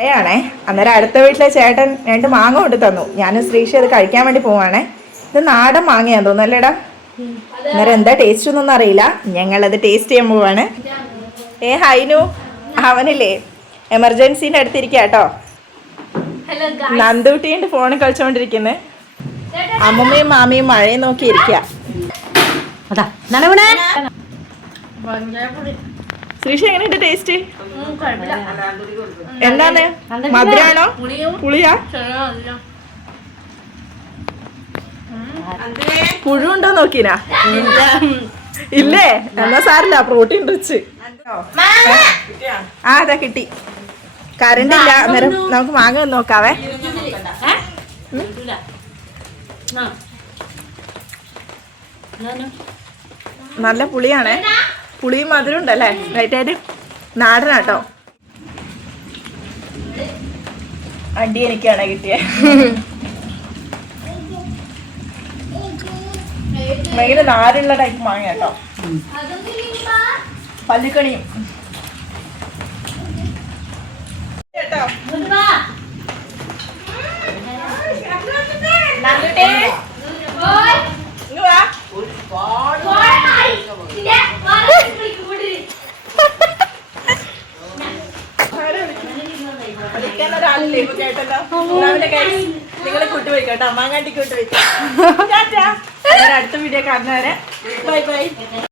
ആണേ. അന്നേരം അടുത്ത വീട്ടിലെ ചേട്ടൻ 2 മാങ്ങ കൊണ്ട് തന്നു. ഞാനും ശ്രീഷ അത് കഴിക്കാൻ വേണ്ടി പോവാണേ. ഇത് നാടൻ മാങ്ങയാന്ന് തോന്നുന്നു അല്ലേടാ? അന്നേരം എന്താ ടേസ്റ്റ് ഒന്നും അറിയില്ല. ഞങ്ങളത് ടേസ്റ്റ് ചെയ്യാൻ പോവാണ്. ഹൈനു അവനില്ലേ എമർജൻസിന്റെ അടുത്തിരിക്കുക കേട്ടോ. നന്ദൂട്ടിന്റെ ഫോണിൽ കളിച്ചോണ്ടിരിക്കുന്നത്. അമ്മമ്മയും മാമിയും മഴയെ നോക്കി ഇരിക്കുക. ശ്രീഷ എങ്ങനെയുണ്ട് ടേസ്റ്റ്? എന്താണ്, മധുരാണോ പുളിയാ? പുഴുണ്ടോ നോക്കിനാ? ഇല്ലേ? എന്നാ സാരില്ല, പ്രോട്ടീൻ റിച്ച്. ആ അതാ കിട്ടി. കറണ്ട് ഇല്ല, അന്നേരം നമുക്ക് മാങ്ങ നോക്കാവേ. നല്ല പുളിയാണേ. പുളിയും മധുരം ഉണ്ടല്ലേ? റൈറ്റായിട്ട് നാടനാട്ടോ. അടി എനിക്കാണ് കിട്ടിയ. ഭയങ്കര നാരുള്ള ടൈപ്പ് മാങ്ങ കേട്ടോ. പല്ലിക്കണിയും കേട്ടോ. നിങ്ങൾ കൂട്ടുപോയി കേട്ടോ, മാങ്ങാട്ടി കൂട്ടുപോയി. അടുത്ത വീഡിയോ കാണുന്നവരെ ബൈ ബൈ.